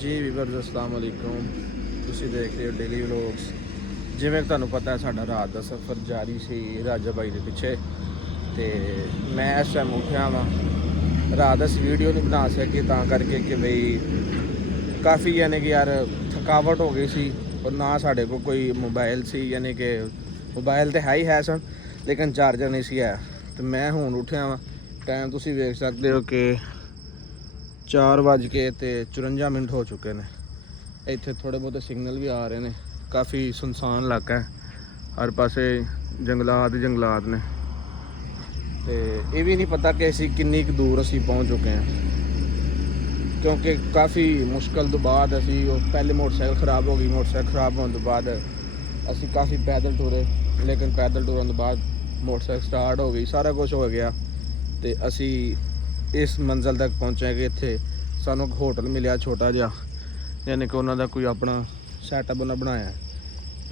ਜੀ ਵੀਵਰਸ अस्सलाम वालेकुम। ਤੁਸੀਂ ਦੇਖ ਰਹੇ ਹੋ ਡੇਲੀ ਵਲੋਗਸ। ਜਿਵੇਂ ਕਿ ਤੁਹਾਨੂੰ ਪਤਾ ਹੈ ਸਾਡਾ ਰਾਤ ਦਾ ਸਫ਼ਰ ਜਾਰੀ ਸੀ ਰਾਜਾ ਬਾਈ ਦੇ ਪਿੱਛੇ, ਤੇ ਮੈਂ ਇਸ ਟਾਈਮ ਉੱਠਿਆ ਵਾਂ। ਰਾਤ ਅਸੀਂ ਵੀਡੀਓ ਨਹੀਂ ਬਣਾ ਸਕੇ ਤਾਂ ਕਰਕੇ ਕਿ ਬਈ ਕਾਫੀ ਯਾਨੀ ਕਿ ਯਾਰ ਥਕਾਵਟ ਹੋ ਗਈ ਸੀ, ਔਰ ਨਾ ਸਾਡੇ ਕੋਲ ਕੋਈ ਮੋਬਾਈਲ ਸੀ, ਯਾਨੀ ਕਿ ਮੋਬਾਈਲ ਤੇ ਹੈ ਹੀ ਹੈ ਸਨ ਲੇਕਿਨ ਚਾਰਜਰ ਨਹੀਂ ਸੀ ਹੈ। ਤੇ ਮੈਂ ਹੁਣ ਉੱਠਿਆ ਵਾਂ। ਟਾਈਮ ਤੁਸੀਂ ਵੇਖ ਸਕਦੇ ਹੋ ਕਿ 4:54 ਹੋ ਚੁੱਕੇ ਨੇ। ਇੱਥੇ ਥੋੜ੍ਹੇ ਬਹੁਤੇ ਸਿਗਨਲ ਵੀ ਆ ਰਹੇ ਨੇ। ਕਾਫੀ ਸੁਨਸਾਨ ਇਲਾਕਾ ਹੈ, ਹਰ ਪਾਸੇ ਜੰਗਲਾਤ ਨੇ। ਤੇ ਇਹ ਵੀ ਨਹੀਂ ਪਤਾ ਕਿ ਅਸੀਂ ਕਿੰਨੀ ਕੁ ਦੂਰ ਅਸੀਂ ਪਹੁੰਚ ਚੁੱਕੇ ਹਾਂ, ਕਿਉਂਕਿ ਕਾਫੀ ਮੁਸ਼ਕਲ ਤੋਂ ਬਾਅਦ ਅਸੀਂ ਉਹ ਪਹਿਲੇ ਮੋਟਰਸਾਈਕਲ ਖ਼ਰਾਬ ਹੋ ਗਈ। ਮੋਟਰਸਾਈਕਲ ਖ਼ਰਾਬ ਹੋਣ ਤੋਂ ਬਾਅਦ ਅਸੀਂ ਕਾਫੀ ਪੈਦਲ ਟੁਰੇ, ਲੇਕਿਨ ਪੈਦਲ ਟੁਰਨ ਤੋਂ ਬਾਅਦ ਮੋਟਰਸਾਈਕਲ ਸਟਾਰਟ ਹੋ ਗਈ, ਸਾਰਾ ਕੁਝ ਹੋ ਗਿਆ ਤੇ ਅਸੀਂ ਇਸ ਮੰਜ਼ਿਲ ਤੱਕ ਪਹੁੰਚੇ ਕਿ ਇੱਥੇ ਸਾਨੂੰ ਇੱਕ ਹੋਟਲ ਮਿਲਿਆ ਛੋਟਾ ਜਿਹਾ, ਯਾਨੀ ਕਿ ਉਹਨਾਂ ਦਾ ਕੋਈ ਆਪਣਾ ਸੈਟਅਪ ਉਹਨਾਂ ਬਣਾਇਆ।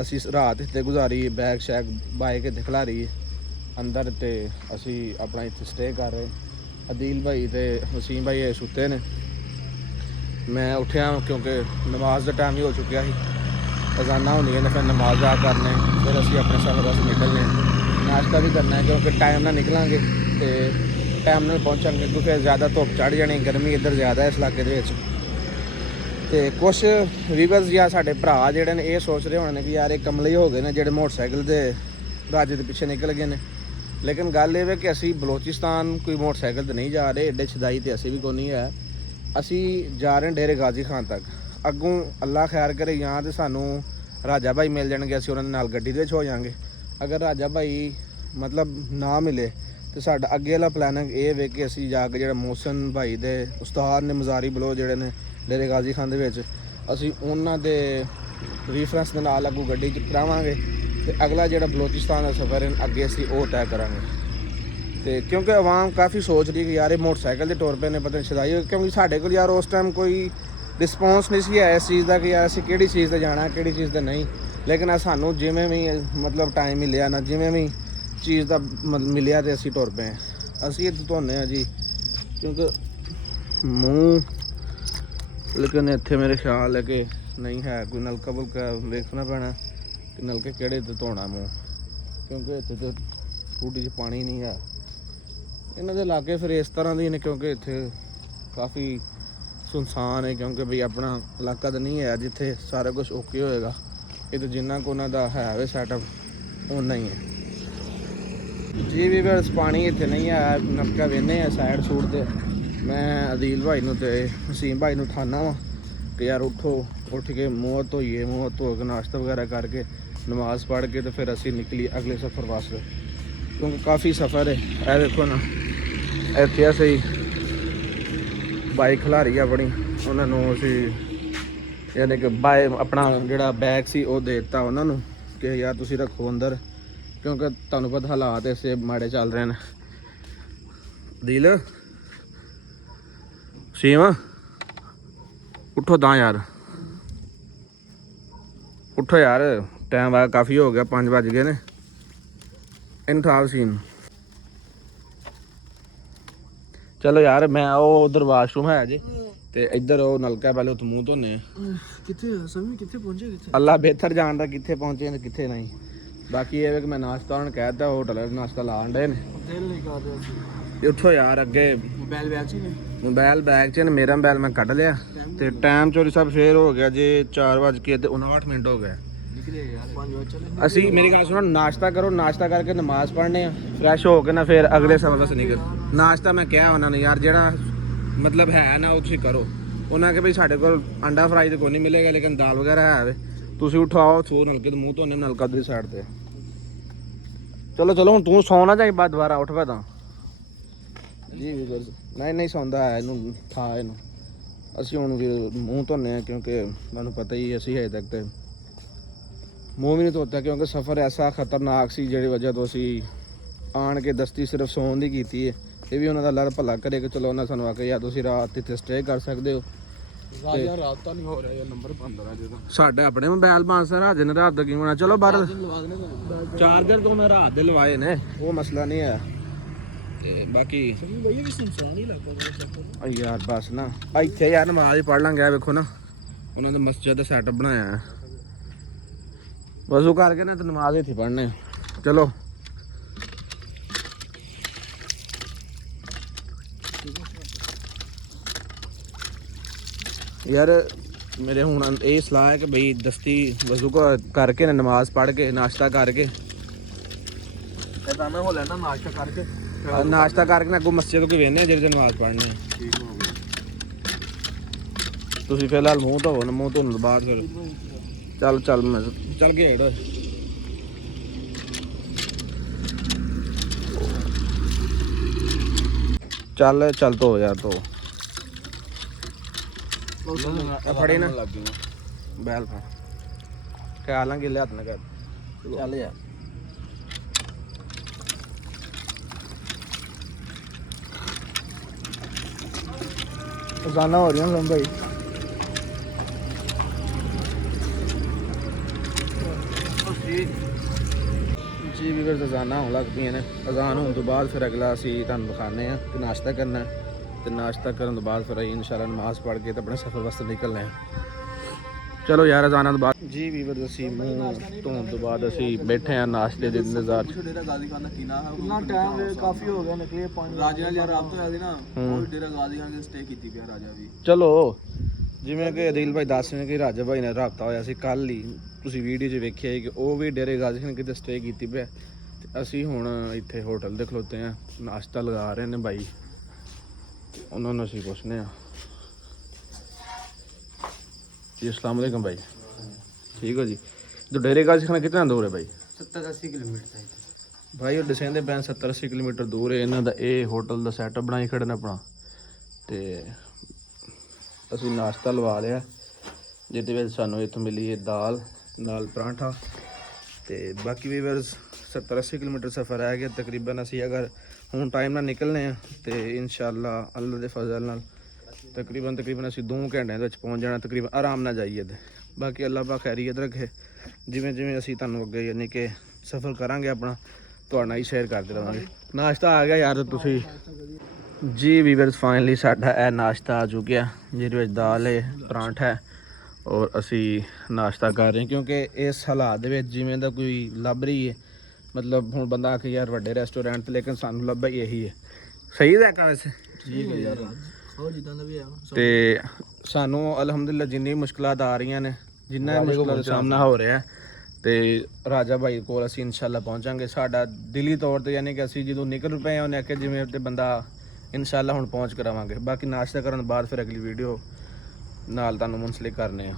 ਅਸੀਂ ਰਾਤ ਇੱਥੇ ਗੁਜ਼ਾਰੀ, ਬੈਗ ਸ਼ੈਗ ਬਾਈਕ ਇੱਥੇ ਖਿਲਾਰੀ ਅੰਦਰ, ਤੇ ਅਸੀਂ ਆਪਣਾ ਇੱਥੇ ਸਟੇ ਕਰ ਰਹੇ। ਅਦੀਲ ਭਾਈ ਤੇ ਵਸੀਮ ਭਾਈ ਇਹ ਸੁੱਤੇ ਨੇ। ਮੈਂ ਉੱਠਿਆ ਕਿਉਂਕਿ ਨਮਾਜ਼ ਦਾ ਟਾਈਮ ਹੀ ਹੋ ਚੁੱਕਿਆ ਸੀ। ਅਜ਼ਾਨਾਂ ਹੁੰਦੀਆਂ ਨੇ, ਫਿਰ ਨਮਾਜ਼ ਅਦਾ ਕਰਨੇ, ਫਿਰ ਅਸੀਂ ਆਪਣੇ ਸਫ਼ਰ ਵਾਸਤੇ ਨਿਕਲਣੇ। ਨਾਸ਼ਤਾ ਵੀ ਕਰਨਾ ਹੈ ਕਿਉਂਕਿ ਟਾਈਮ ਨਾਲ ਨਿਕਲਾਂਗੇ ਤੇ ਟਾਈਮ ਨਾਲ ਪਹੁੰਚਾਂਗੇ, ਕਿਉਂਕਿ ਜ਼ਿਆਦਾ ਧੁੱਪ ਚੜ੍ਹ ਜਾਣੀ, ਗਰਮੀ ਇੱਧਰ ਜ਼ਿਆਦਾ ਇਸ ਇਲਾਕੇ ਦੇ ਵਿੱਚ। ਤੇ ਕੁਛ ਵੀਵਰਸ ਜਾਂ ਸਾਡੇ ਭਰਾ ਜਿਹੜੇ ਨੇ ਇਹ ਸੋਚ ਰਹੇ ਹੋਣੇ ਨੇ ਕਿ ਯਾਰ ਇਹ ਕਮਲੇ ਹੋ ਗਏ ਨੇ ਜਿਹੜੇ ਮੋਟਰਸਾਈਕਲ ਦੇ ਰਾਜੇ ਦੇ ਪਿੱਛੇ ਨਿਕਲ ਗਏ ਨੇ। ਲੇਕਿਨ ਗੱਲ ਇਹ ਹੈ ਕਿ ਅਸੀਂ ਬਲੋਚਿਸਤਾਨ ਕੋਈ ਮੋਟਰਸਾਈਕਲ ਤੇ ਨਹੀਂ ਜਾ ਰਹੇ, ਏਡੇ ਛਦਾਈ ਤੇ ਅਸੀਂ ਵੀ ਕੋਈ ਨਹੀਂ ਹੈ। ਅਸੀਂ ਜਾ ਰਹੇ ਡੇਰੇ ਗਾਜ਼ੀ ਖਾਨ ਤੱਕ। ਅੱਗੋਂ ਅੱਲਾ ਖੈਰ ਕਰੇ ਜਾਂ ਤੇ ਸਾਨੂੰ ਰਾਜਾ ਭਾਈ ਮਿਲ ਜਾਣਗੇ, ਅਸੀਂ ਉਹਨਾਂ ਦੇ ਨਾਲ ਗੱਡੀ ਦੇ ਵਿੱਚ ਹੋ ਜਾਵਾਂਗੇ। ਅਗਰ ਰਾਜਾ ਭਾਈ ਮਤਲਬ ਨਾ ਮਿਲੇ ਤੇ ਸਾਡਾ ਅੱਗੇ ਵਾਲਾ ਪਲੈਨਿੰਗ ਇਹ ਵੇ ਕਿ ਅਸੀਂ ਜਾ ਕੇ ਜਿਹੜਾ ਮੋਹਸਨ ਭਾਈ ਦੇ ਉਸਤਾਦ ਨੇ ਮਜ਼ਾਰੀ ਬਲੋ ਜਿਹੜੇ ਨੇ ਡੇਰੇ ਗਾਜ਼ੀ ਖਾਨ ਦੇ ਵਿੱਚ, ਅਸੀਂ ਉਹਨਾਂ ਦੇ ਰੀਫਰੈਂਸ ਦੇ ਨਾਲ ਅੱਗੋਂ ਗੱਡੀ 'ਚ ਕਰਾਵਾਂਗੇ ਤੇ ਅਗਲਾ ਜਿਹੜਾ ਬਲੋਚਿਸਤਾਨ ਦਾ ਸਫ਼ਰ ਹੈ ਅੱਗੇ ਅਸੀਂ ਉਹ ਤੈਅ ਕਰਾਂਗੇ। ਤੇ ਕਿਉਂਕਿ ਆਵਾਮ ਕਾਫੀ ਸੋਚ ਰਹੀ ਕਿ ਯਾਰ ਇਹ ਮੋਟਰਸਾਈਕਲ ਦੇ ਟੁਰ ਪਏ ਨੇ, ਪਤਾ ਨਹੀਂ ਛਦਾਈ ਹੋ, ਕਿਉਂਕਿ ਸਾਡੇ ਕੋਲ ਯਾਰ ਉਸ ਟਾਈਮ ਕੋਈ ਰਿਸਪੌਂਸ ਨਹੀਂ ਸੀ ਇਸ ਚੀਜ਼ ਦਾ ਕਿ ਯਾਰ ਅਸੀਂ ਕਿਹੜੀ ਚੀਜ਼ 'ਤੇ ਜਾਣਾ ਕਿਹੜੀ ਚੀਜ਼ 'ਤੇ ਨਹੀਂ। ਲੇਕਿਨ ਸਾਨੂੰ ਜਿਵੇਂ ਵੀ ਮਤਲਬ ਟਾਈਮ ਮਿਲਿਆ ਨਾ, ਜਿਵੇਂ ਵੀ ਚੀਜ਼ ਦਾ ਮਿਲਿਆ ਤੇ ਅਸੀਂ ਟੁਰ ਪਏ। ਅਸੀਂ ਇਹ ਧੋਨੇ ਹਾਂ ਜੀ, ਕਿਉਂਕਿ ਮੂੰਹ ਲੇਕਿਨ ਇੱਥੇ ਮੇਰੇ ਖਿਆਲ ਹੈ ਕਿ ਨਹੀਂ ਹੈ ਕੋਈ ਨਲਕਾ ਬੁਲਕਾ, ਵੇਖਣਾ ਪੈਣਾ ਕਿ ਨਲਕੇ ਕਿਹੜੇ ਤੇ ਧੋਣਾ ਮੂੰਹ, ਕਿਉਂਕਿ ਇੱਥੇ ਤਾਂ ਟੂਟੀ 'ਚ ਪਾਣੀ ਨਹੀਂ ਹੈ। ਇਹਨਾਂ ਦੇ ਇਲਾਕੇ ਫਿਰ ਇਸ ਤਰ੍ਹਾਂ ਦੇ ਨੇ ਕਿਉਂਕਿ ਇੱਥੇ ਕਾਫੀ ਸੁਨਸਾਨ ਹੈ, ਕਿਉਂਕਿ ਬਈ ਆਪਣਾ ਇਲਾਕਾ ਤਾਂ ਨਹੀਂ ਹੈ ਜਿੱਥੇ ਸਾਰਾ ਕੁਝ ਓਕੇ ਹੋਏਗਾ। ਇਹ ਤਾਂ ਜਿੰਨਾ ਕੁ ਉਹਨਾਂ ਦਾ ਹੈ ਵੇ ਸੈਟਅਪ ਓਨਾ ਹੀ ਹੈ ਜੀ। ਵੀ ਬਸ ਪਾਣੀ ਇੱਥੇ ਨਹੀਂ ਹੈ, ਨਲਕਾ ਵੇਖਦੇ ਆ ਸਾਈਡ ਸੂਟ 'ਤੇ। ਮੈਂ ਅਦੀਲ ਭਾਈ ਨੂੰ ਤੇ ਵਸੀਮ ਭਾਈ ਨੂੰ ਉਠਾਉਣਾ ਵਾ ਕਿ ਯਾਰ ਉੱਠ ਕੇ ਮੂੰਹ ਧੋਈਏ, ਮੂੰਹ ਧੋ ਕੇ ਨਾਸ਼ਤਾ ਵਗੈਰਾ ਕਰਕੇ ਨਮਾਜ਼ ਪੜ੍ਹ ਕੇ ਤੇ ਫਿਰ ਅਸੀਂ ਨਿਕਲੀਏ ਅਗਲੇ ਸਫ਼ਰ ਵਾਸਤੇ, ਕਿਉਂਕਿ ਕਾਫੀ ਸਫ਼ਰ ਹੈ। ਇਹ ਦੇਖੋ ਨਾ, ਇੱਥੇ ਅਸੀਂ ਬਾਈਕ ਖਿਲਾਰੀ ਆਪਣੀ, ਉਹਨਾਂ ਨੂੰ ਅਸੀਂ ਯਾਨੀ ਕਿ ਆਪਣਾ ਜਿਹੜਾ ਬੈਗ ਸੀ ਉਹ ਦੇ ਦਿੱਤਾ ਉਹਨਾਂ ਨੂੰ ਕਿ ਯਾਰ ਤੁਸੀਂ ਰੱਖੋ ਅੰਦਰ, ਕਿਉਂਕਿ ਤੁਹਾਨੂੰ ਪਤਾ ਹਾਲਾਤ ਐਸੇ ਮਾੜੇ ਚੱਲ ਰਹੇ ਨੇ। ਦਿਲ ਸੀਮ ਉੱਠੋ ਤਾਂ ਯਾਰ, ਉੱਠੋ ਯਾਰ, ਟਾਈਮ ਆ ਕਾਫੀ ਹੋ ਗਿਆ, 5 ਵੱਜ ਗਏ ਨੇ। ਇਹਨੂੰ ਠਾਲ ਸੀਨ। ਚਲੋ ਯਾਰ, ਮੈਂ ਉਹ ਉਧਰ ਵਾਸ਼ਰੂਮ ਹੈ ਜੀ ਤੇ ਇੱਧਰ ਉਹ ਨਲਕਾ, ਪਹਿਲੇ ਉੱਥੇ ਮੂੰਹ ਧੋਨੇ ਆ। ਕਿੱਥੇ ਸਮਝ ਕਿੱਥੇ ਪਹੁੰਚੇ, ਕਿੱਥੇ ਅੱਲਾ ਬਿਹਤਰ ਜਾਣਦਾ ਕਿੱਥੇ ਪਹੁੰਚੇ ਤੇ ਕਿੱਥੇ ਨਹੀਂ। ਬਾਕੀ ਇਹ ਵੀ ਕਿ ਮੈਂ ਨਾਸ਼ਤਾ ਉਹਨਾਂ ਨੂੰ ਕਹਿ ਦਿੱਤਾ, ਹੋਟਲ ਨਾਸ਼ਤਾ ਲਾਉਣ ਡੇ ਨੇ। ਦਿਲ ਨਹੀਂ ਕਰ ਰਿਹਾ ਸੀ। ਉੱਠੋ ਯਾਰ, ਅੱਗੇ ਮੋਬਾਈਲ ਬੈਗ 'ਚ ਹੀ ਨੇ, ਮੋਬਾਈਲ ਬੈਗ 'ਚ ਨੇ, ਮੇਰਾ ਮੋਬਾਈਲ ਮੈਂ ਕੱਢ ਲਿਆ ਤੇ ਟਾਈਮ ਚੋਰੀ ਸਭ ਫੇਰ ਹੋ ਗਿਆ ਜੇ 4:59 ਹੋ ਗਏ। ਨਿਕਲੇ ਯਾਰ 5 ਵਜੇ ਚਲੇ। ਅਸੀਂ ਮੇਰੀ ਗੱਲ ਸੁਣੋ, ਨਾਸ਼ਤਾ ਕਰੋ, ਨਾਸ਼ਤਾ ਕਰਕੇ ਨਮਾਜ਼ ਪੜ੍ਹਨੇ ਆ, ਫਰੈਸ਼ ਹੋ ਕੇ ਨਾ ਫਿਰ ਅਗਲੇ ਸਫ਼ਰ ਵਾਸਤੇ ਨਿਕਲ। ਨਾਸ਼ਤਾ ਮੈਂ ਕਿਹਾ ਉਹਨਾਂ ਨੇ ਯਾਰ ਜਿਹੜਾ ਮਤਲਬ ਹੈ ਨਾ ਉਹ ਤੁਸੀਂ ਕਰੋ। ਉਹਨਾਂ ਕਿ ਬਈ ਸਾਡੇ ਕੋਲ ਅੰਡਾ ਫਰਾਈ ਤਾਂ ਕੋਈ ਨਹੀਂ ਮਿਲੇਗਾ, ਲੇਕਿਨ ਦਾਲ ਵਗੈਰਾ ਹੈ ਵੇ। ਤੁਸੀਂ ਉਠਾਓ ਥੋ ਨਲਕੇ ਤੋਂ ਮੂੰਹ ਧੋਨੇ, ਨਲਕਾ ਦੀ ਸਾਈਡ ਤੇ। ਚਲੋ ਹੁਣ ਤੂੰ ਸੌ ਨਾ ਜਾਈ, ਬਾਅਦ ਦੁਬਾਰਾ ਉੱਠ ਪੈ ਤਾਂ ਜੀ। ਨਹੀਂ ਸੌਂਦਾ ਹੈ, ਇਹਨੂੰ ਠਾ ਇਹਨੂੰ। ਅਸੀਂ ਹੁਣ ਵੀ ਮੂੰਹ ਧੋਨੇ ਆ ਕਿਉਂਕਿ ਤੁਹਾਨੂੰ ਪਤਾ ਹੀ ਅਸੀਂ ਹਜੇ ਤੱਕ ਤੇ ਮੂੰਹ ਵੀ ਨਹੀਂ ਧੋਤਾ, ਕਿਉਂਕਿ ਸਫ਼ਰ ਐਸਾ ਖਤਰਨਾਕ ਸੀ ਜਿਹੜੀ ਵਜ੍ਹਾ ਤੋਂ ਅਸੀਂ ਆਣ ਕੇ ਦਸਤੀ ਸਿਰਫ ਸੌਣ ਦੀ ਕੀਤੀ ਹੈ। ਇਹ ਵੀ ਉਹਨਾਂ ਦਾ ਅੱਲਾ ਭਲਾ ਕਰੇ ਕਿ ਚਲੋ ਉਹਨਾਂ ਸਾਨੂੰ ਆ ਕੇ ਯਾਰ ਤੁਸੀਂ ਰਾਤ ਇੱਥੇ ਸਟੇ ਕਰ ਸਕਦੇ ਹੋ। ਰਾਤ ਤਾਂ ਨਹੀਂ ਹੋ ਰਿਹਾ ਯਾਰ, ਨੰਬਰ ਬੰਦ ਆ ਜਿਹਦਾ ਸਾਡੇ ਆਪਣੇ ਮੋਬਾਈਲ ਬਾਂਸ ਰਾਤ ਨੇ, ਰਾਤ ਦਾ ਕੀ ਹੋਣਾ। ਚਲੋ ਬਾਹਰ ਚਾਰਜਰ ਤੋਂ ਮੈਂ ਰਾਤ ਦੇ ਲਵਾਏ ਨੇ, ਉਹ ਮਸਲਾ ਨਹੀਂ ਹੈ। ਤੇ ਬਾਕੀ ਵੀ ਸੁਨਸਾਨ ਹੀ ਲੱਗਾ ਯਾਰ ਬਸ ਨਾ ਇੱਥੇ ਯਾਰ ਨਮਾਜ਼ ਹੀ ਪੜ੍ਹ ਲਾਂਗੇ। ਵੇਖੋ ਨਾ ਉਹਨਾਂ ਦਾ ਮਸਜਿਦ ਦਾ ਸੈਟਅਪ ਬਣਾਇਆ ਹੈ। ਵਜ਼ੂ ਕਰਕੇ ਨਾ ਤੇ ਨਮਾਜ਼ ਇੱਥੇ ਪੜ੍ਹਨੇ ਆ। ਚਲੋ ਯਾਰ ਮੇਰੇ ਹੁਣ ਇਹ ਸਲਾਹ ਹੈ ਕਿ ਬਈ ਦਸਤੀ ਵਜ਼ੂ ਕਰਕੇ ਨਾ ਨਮਾਜ਼ ਪੜ੍ਹ ਕੇ ਨਾਸ਼ਤਾ ਕਰਕੇ ਇਦਾਂ ਨਾ ਹੋ ਲੈਣਾ ਨਾਸ਼ਤਾ ਕਰਕੇ ਨਾਸ਼ਤਾ ਕਰਕੇ ਨਾ ਅੱਗੋਂ ਮਸਜਿਦ ਕੋਈ ਵੇਖਨੇ ਜਿਹੜੇ ਨਮਾਜ਼ ਪੜ੍ਹਨੀ ਹੈ। ਠੀਕ ਹੋ ਗਿਆ। ਤੁਸੀਂ ਫਿਲਹਾਲ ਮੂੰਹ ਧੋਵੋ ਨਾ, ਮੂੰਹ ਧੋਣ ਤੋਂ ਬਾਅਦ ਫਿਰ ਚੱਲ ਮੈਂ ਚੱਲ ਕੇ ਹੇੜ ਚੱਲ ਧੋ ਯਾਰ ਧੋ ਫੜੇ ਨਾ ਲੱਗ ਗਈ ਬੈਲ ਫੜ ਖਿਆਲ ਨਾਲ ਗਿੱਲੇ ਹੱਥ ਨਾਲ ਕਰ ਚੱਲ ਯਾਰ। ਰੋਜ਼ਾਨਾ ਹੋ ਰਹੀਆਂ ਲੰਬਾਈ ਜੀ ਵੀ ਫਿਰ ਅਜ਼ਾਨਾਂ ਹੋਣ ਲੱਗ ਪਈਆਂ ਨੇ। ਅਜ਼ਾਨ ਹੋਣ ਤੋਂ ਬਾਅਦ ਫਿਰ ਅਗਲਾ ਅਸੀਂ ਤੁਹਾਨੂੰ ਦਿਖਾਉਂਦੇ ਹਾਂ ਕਿ ਨਾਸ਼ਤਾ ਕਰਨਾ ਤੇ ਨਾਸ਼ਤਾ ਕਰਨ ਤੋਂ ਬਾਅਦ ਫਿਰ ਅਸੀਂ ਇਨਸ਼ਾਅੱਲਾ ਨਮਾਜ਼ ਪੜ੍ਹ ਕੇ ਤੇ ਆਪਣੇ ਸਫ਼ਰ ਵਾਸਤੇ ਨਿਕਲਣਾ ਹੈ। ਚਲੋ ਯਾਰ ਅਜ਼ਾਨਾਂ ਤੋਂ ਬਾਅਦ ਜੀ ਵੀ ਫਿਰ ਅਸੀਂ ਮੂੰਹ ਧੋਣ ਤੋਂ ਬਾਅਦ ਅਸੀਂ ਬੈਠੇ ਹਾਂ ਨਾਸ਼ਤੇ ਦੇ ਇੰਤਜ਼ਾਰ 'ਚ। ਡੇਰਾ ਗਾਜ਼ੀ ਖਾਨ ਦਾ ਕੀਨਾ ਹੈ ਉਹਨਾਂ ਟਾਈਮ ਕਾਫੀ ਹੋ ਗਿਆ ਨਿਕਲੇ ਪਾਣੀ ਰਾਜੇ ਨਾਲ ਯਾਰ ਰਾਬਤਾ ਹੋਇਆ ਸੀ ਨਾ ਉਹ ਡੇਰਾ ਗਾਜ਼ੀ ਖਾਨ ਦੇ ਸਟੇ ਕੀਤੀ ਪਿਆ ਰਾਜਾ ਵੀ। ਚਲੋ ਜਿਵੇਂ ਕਿ ਅਦੀਲ ਭਾਈ ਦੱਸ ਰਹੇ ਨੇ ਕਿ ਰਾਜਾ ਭਾਈ ਨਾਲ ਰਾਬਤਾ ਹੋਇਆ ਸੀ ਕੱਲ ਹੀ, ਤੁਸੀਂ ਵੀਡੀਓ 'ਚ ਵੇਖਿਆ ਸੀ ਕਿ ਉਹ ਵੀ ਡੇਰੇ ਗਾਜ਼ੀ ਖਾਨ ਕਿਤੇ ਸਟੇ ਕੀਤੀ ਪਿਆ ਤੇ ਅਸੀਂ ਹੁਣ ਇੱਥੇ ਹੋਟਲ ਦੇ ਖਲੋਤੇ ਹਾਂ, ਨਾਸ਼ਤਾ ਲਗਾ ਰਹੇ ਨੇ ਭਾਈ ਤੇ ਉਹਨਾਂ ਨੂੰ ਅਸੀਂ ਪੁੱਛਨੇ ਆ। ਜੀ अस्सलाम वालेकुम भाई, ठीक हो जी। तो डेरे गाजी खाना कितना दूर है भाई? 70-80 किलोमीटर है भाई ਉਹ ਦਸੇਂਦੇ ਪੈਣ 70-80 ਕਿਲੋਮੀਟਰ ਦੂਰ ਹੈ। ਇਹਨਾਂ ਦਾ ਇਹ ਹੋਟਲ ਦਾ ਸੈਟਅਪ ਬਣਾਈ ਖੜੇ ਨੇ ਆਪਣਾ ਤੇ ਅਸੀਂ ਨਾਸ਼ਤਾ ਲਵਾ ਲਿਆ ਜਿਹਦੇ ਵਿੱਚ ਸਾਨੂੰ ਇੱਥੋਂ ਮਿਲੀ ਹੈ ਦਾਲ ਨਾਲ ਪਰਾਂਠਾ ਤੇ ਬਾਕੀ ਵੀ ਬਸ 70-80 ਕਿਲੋਮੀਟਰ ਸਫ਼ਰ ਹੈ ਗਿਆ ਤਕਰੀਬਨ। ਅਸੀਂ ਅਗਰ ਹੁਣ ਟਾਈਮ ਨਾਲ ਨਿਕਲਨੇ ਆ ਤੇ ਇਨਸ਼ਾਅੱਲਾ ਅੱਲਾ ਦੇ ਫਜ਼ਲ ਨਾਲ ਤਕਰੀਬਨ ਅਸੀਂ 2 ਘੰਟਿਆਂ ਦੇ ਵਿੱਚ ਪਹੁੰਚ ਜਾਣਾ ਤਕਰੀਬਨ ਆਰਾਮ ਨਾਲ ਜਾਈਏ ਤੇ ਬਾਕੀ ਅੱਲਾ ਪਾ ਖੈਰੀਅਤ ਰੱਖੇ। ਜਿਵੇਂ ਅਸੀਂ ਤੁਹਾਨੂੰ ਅੱਗੇ ਯਾਨੀ ਕਿ ਸਫ਼ਰ ਕਰਾਂਗੇ ਆਪਣਾ ਤੁਹਾਡੇ ਨਾਲ ਹੀ ਸ਼ੇਅਰ ਕਰਦੇ ਰਹਾਂਗੇ। ਨਾਸ਼ਤਾ ਆ ਗਿਆ ਯਾਰ ਤੁਸੀਂ ਜੀ ਵੀਵਰਸ, ਫਾਈਨਲੀ ਸਾਡਾ ਇਹ ਨਾਸ਼ਤਾ ਆ ਚੁੱਕਿਆ ਜਿਹਦੇ ਵਿੱਚ ਦਾਲ ਹੈ ਪਰਾਂਠਾ ਹੈ ਔਰ ਅਸੀਂ ਨਾਸ਼ਤਾ ਕਰ ਰਹੇ ਹਾਂ ਕਿਉਂਕਿ ਇਸ ਹਾਲਾਤ ਦੇ ਵਿੱਚ ਜਿਵੇਂ ਦਾ ਕੋਈ ਲੱਭ ਰਹੀ ਹੈ ਮਤਲਬ ਹੁਣ ਬੰਦਾ ਆ ਕੇ ਯਾਰ ਵੱਡੇ ਰੈਸਟੋਰੈਂਟ ਤੇ ਲੇਕਿਨ ਸਾਨੂੰ ਲੱਭਾ ਹੀ ਇਹੀ ਹੈ। ਸਹੀ ਹੈ ਵੈਸੇ ਠੀਕ ਹੈ ਯਾਰ ਹੋਰ ਜਿੱਦਾਂ ਦਾ ਵੀ ਆ ਤੇ ਸਾਨੂੰ ਅਲਹਮਦੁਲਿਲਾ ਜਿੰਨੀ ਮੁਸ਼ਕਲਾਂ ਆ ਰਹੀਆਂ ਨੇ ਜਿੰਨਾ ਮੁਸ਼ਕਲਾਂ ਦਾ ਸਾਹਮਣਾ ਹੋ ਰਿਹਾ ਤੇ ਰਾਜਾ ਭਾਈ ਕੋਲ ਅਸੀਂ ਇਨਸ਼ਾਅੱਲਾ ਪਹੁੰਚਾਂਗੇ। ਸਾਡਾ ਦਿਲੀ ਤੌਰ ਤੇ ਯਾਨੀ ਕਿ ਅਸੀਂ ਜਦੋਂ ਨਿਕਲ ਪਏ ਉਹਨੇ ਆਖਿਆ ਜਿਵੇਂ ਤੇ ਬੰਦਾ ਇਨਸ਼ਾਅੱਲਾ ਹੁਣ ਪਹੁੰਚ ਕਰਾਵਾਂਗੇ। ਬਾਕੀ ਨਾਸ਼ਤਾ ਕਰਨ ਤੋਂ ਬਾਅਦ ਫਿਰ ਅਗਲੀ ਵੀਡੀਓ ਨਾਲ ਤੁਹਾਨੂੰ ਮੁੰਸਲਿਕ ਕਰਨੇ ਆ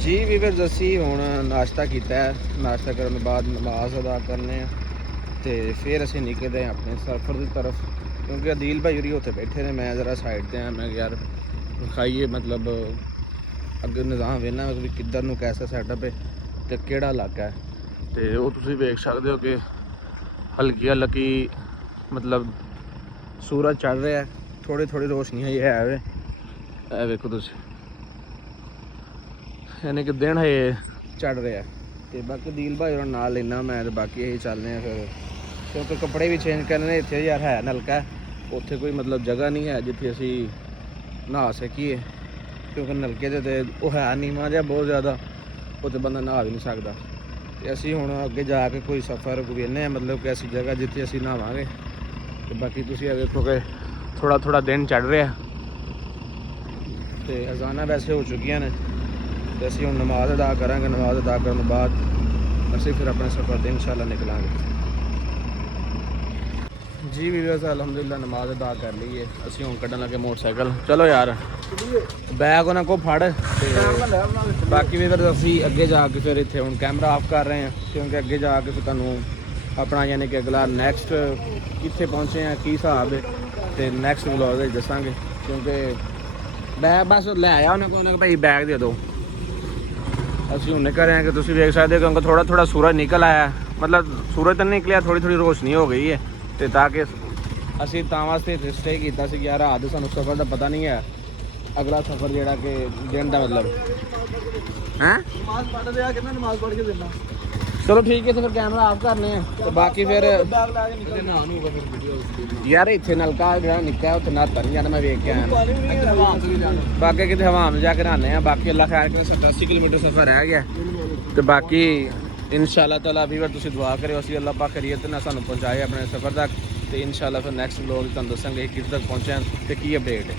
ਜੀ ਵੀਵਰਸ। ਅਸੀਂ ਹੁਣ ਨਾਸ਼ਤਾ ਕੀਤਾ ਹੈ, ਨਾਸ਼ਤਾ ਕਰਨ ਤੋਂ ਬਾਅਦ ਨਮਾਜ਼ ਅਦਾ ਕਰਨੇ ਆ ਤੇ ਫਿਰ ਅਸੀਂ ਨਿਕਲਦੇ ਹਾਂ ਆਪਣੇ ਸਫ਼ਰ ਦੀ ਤਰਫ ਕਿਉਂਕਿ ਅਦੀਲ ਭਾਈ ਹੋਰੀ ਉੱਥੇ ਬੈਠੇ ਨੇ, ਮੈਂ ਜ਼ਰਾ ਸਾਈਡ ਤੇ ਆ। ਮੈਂ ਯਾਰ ਖਾਈਏ ਮਤਲਬ ਅੱਗੇ ਨਿਜ਼ਾਮ ਵੇਖਣਾ ਵੀ ਕਿੱਧਰ ਨੂੰ ਕੈਸਾ ਸੈਟਅਪ ਹੈ ਤੇ ਕਿਹੜਾ ਇਲਾਕਾ ਹੈ ਤੇ ਉਹ ਤੁਸੀਂ ਵੇਖ ਸਕਦੇ ਹੋ ਕਿ ਹਲਕੀ ਮਤਲਬ ਸੂਰਜ ਚੜ੍ਹ ਰਿਹਾ, ਥੋੜੀ ਰੋਸ਼ਨੀ ਹੈ ਵੇ ਇਹ ਵੇਖੋ ਤੁਸੀਂ ਯਾਨੀ ਕਿ ਦਿਨ ਹੈ ਚੜ ਰਿਹਾ ਤੇ ਬਾਕੀ ਅਦੀਲ ਭਾਈ ਹੋਰਾਂ ਨਾਲ ਲੈਣਾ ਮੈਂ ਤੇ ਬਾਕੀ ਇਹੀ ਚੱਲਦੇ ਆ ਫਿਰ ਕਿਉਂਕਿ ਕੱਪੜੇ ਵੀ ਚੇਂਜ ਕਰਨੇ ਨੇ। ਇੱਥੇ ਯਾਰ ਹੈ ਨਲਕਾ, ਉੱਥੇ ਕੋਈ ਮਤਲਬ ਜਗ੍ਹਾ ਨਹੀਂ ਹੈ ਜਿੱਥੇ ਅਸੀਂ ਨਹਾ ਸਕੀਏ ਕਿਉਂਕਿ ਨਲਕੇ ਦੇ ਤੇ ਉਹ ਹੈ ਨੀਵਾਂ ਜਿਹਾ ਬਹੁਤ ਜ਼ਿਆਦਾ, ਉੱਥੇ ਬੰਦਾ ਨਹਾ ਵੀ ਨਹੀਂ ਸਕਦਾ ਤੇ ਅਸੀਂ ਹੁਣ ਅੱਗੇ ਜਾ ਕੇ ਕੋਈ ਸਫ਼ਰ ਵੇਖਦੇ ਹਾਂ ਮਤਲਬ ਕਿ ਐਸੀ ਜਗ੍ਹਾ ਜਿੱਥੇ ਅਸੀਂ ਨਹਾਵਾਂਗੇ ਤੇ ਬਾਕੀ ਤੁਸੀਂ ਇਹ ਵੇਖੋ ਕਿ ਥੋੜਾ ਦਿਨ ਚੜ ਰਿਹਾ ਤੇ ਅਜ਼ਾਨਾਂ ਵੈਸੇ ਹੋ ਚੁੱਕੀਆਂ ਨੇ ਤੇ ਅਸੀਂ ਹੁਣ ਨਮਾਜ਼ ਅਦਾ ਕਰਾਂਗੇ। ਨਮਾਜ਼ ਅਦਾ ਕਰਨ ਤੋਂ ਬਾਅਦ ਅਸੀਂ ਫਿਰ ਆਪਣੇ ਸਫ਼ਰ ਤੇ ਇਨਸ਼ਾਅੱਲਾ ਨਿਕਲਾਂਗੇ ਜੀ ਵੀਰਸ। ਅਲਹਮਦੁਲਿਲਾ ਨਮਾਜ਼ ਅਦਾ ਕਰ ਲਈ ਹੈ, ਅਸੀਂ ਹੁਣ ਕੱਢਣ ਲੱਗੇ ਮੋਟਰਸਾਈਕਲ। ਚਲੋ ਯਾਰ ਬੈਗ ਉਹਨਾਂ ਕੋਲ ਫੜ ਤੇ ਬਾਕੀ ਵੀਰਸ ਅਸੀਂ ਅੱਗੇ ਜਾ ਕੇ ਫਿਰ ਇੱਥੇ ਹੁਣ ਕੈਮਰਾ ਆਫ ਕਰ ਰਹੇ ਹਾਂ ਕਿਉਂਕਿ ਅੱਗੇ ਜਾ ਕੇ ਫਿਰ ਤੁਹਾਨੂੰ ਆਪਣਾ ਯਾਨੀ ਕਿ ਅਗਲਾ ਨੈਕਸਟ ਕਿੱਥੇ ਪਹੁੰਚੇ ਆ ਕੀ ਹਿਸਾਬ ਹੈ ਤੇ ਨੈਕਸਟ ਵਲੌਗ ਵਿੱਚ ਦੱਸਾਂਗੇ ਕਿਉਂਕਿ ਬੈਗ ਬਸ ਲੈ ਆਇਆ ਉਹਨੇ ਕੋਲ ਭਾਈ ਬੈਗ ਦੇ ਦਿਓ। ਅਸੀਂ ਹੁਣ ਕਰ ਰਹੇ ਹਾਂ ਕਿ ਤੁਸੀਂ ਵੇਖ ਸਕਦੇ ਹੋ ਕਿਉਂਕਿ ਥੋੜਾ ਸੂਰਜ ਨਿਕਲ ਆਇਆ ਮਤਲਬ ਸੂਰਜ ਤਾਂ ਨਹੀਂ ਨਿਕਲਿਆ, ਥੋੜੀ ਰੋਸ਼ਨੀ ਹੋ ਗਈ ਹੈ ਤੇ ਤਾਂ ਕਿ ਅਸੀਂ ਤਾਂ ਵਾਸਤੇ ਇੱਥੇ ਸਟੇ ਕੀਤਾ ਸੀ ਯਾਰ ਰਾਤ ਸਾਨੂੰ ਸਫ਼ਰ ਦਾ ਪਤਾ ਨਹੀਂ ਹੈ ਅਗਲਾ ਸਫ਼ਰ ਜਿਹੜਾ ਕਿ ਦਿਨ ਦਾ ਮਤਲਬ ਹੈ ਨਮਾਜ਼ ਪੜ੍ਹ ਰਿਹਾ ਕਿੰਨਾ ਨਮਾਜ਼ ਪੜ੍ਹ ਕੇ ਦੇਣਾ ਚਲੋ ਠੀਕ ਹੈ, ਤੇ ਫਿਰ ਕੈਮਰਾ ਆਫ ਕਰਨੇ ਆ ਤੇ ਬਾਕੀ ਫਿਰ ਬੈਗ ਲਾ ਕੇ ਨਿਕਲ ਨਾ ਨੂੰ ਹੋਗਾ ਫਿਰ ਵੀਡੀਓ ਯਾਰ ਇੱਥੇ ਨਲਕਾ ਜਿਹੜਾ ਨਿੱਕਾ ਉੱਥੇ ਨਹਾਤਾ ਨਹੀਂ ਜਾਂਦਾ, ਮੈਂ ਵੇਖ ਕੇ ਆਇਆ ਪਾਣੀ ਵੀ ਨਹੀਂ ਹਵਾ ਤੋਂ ਵੀ ਜਾਣਾ ਬਾਕੀ ਕਿਤੇ ਹਵਾ ਨੂੰ ਜਾ ਕੇ ਨਹਾਉਂਦੇ ਆ। ਬਾਕੀ ਅੱਲਾ ਖੈਰ ਕਰੇ, 80 ਕਿਲੋਮੀਟਰ ਸਫ਼ਰ ਰਹਿ ਗਿਆ ਤੇ ਬਾਕੀ ਇਨਸ਼ਾਅੱਲਾ ਤਾਲਾ ਵੀ ਵਾਰ ਤੁਸੀਂ ਦੁਆ ਕਰਿਓ, ਅਸੀਂ ਅੱਲਾ ਪਾਕ ਕਰੀਏ ਤੇ ਨਾ ਸਾਨੂੰ ਪਹੁੰਚਾਏ ਆਪਣੇ ਸਫ਼ਰ ਤੱਕ। ਤੇ ਇਨਸ਼ਾਅੱਲਾ ਫਿਰ ਨੈਕਸਟ ਵਲੋਗ ਤੁਹਾਨੂੰ ਦੱਸਾਂਗੇ ਕਿੱਥੇ ਤੱਕ ਪਹੁੰਚੇ ਤੇ ਕੀ ਅਪਡੇਟ ਹੈ।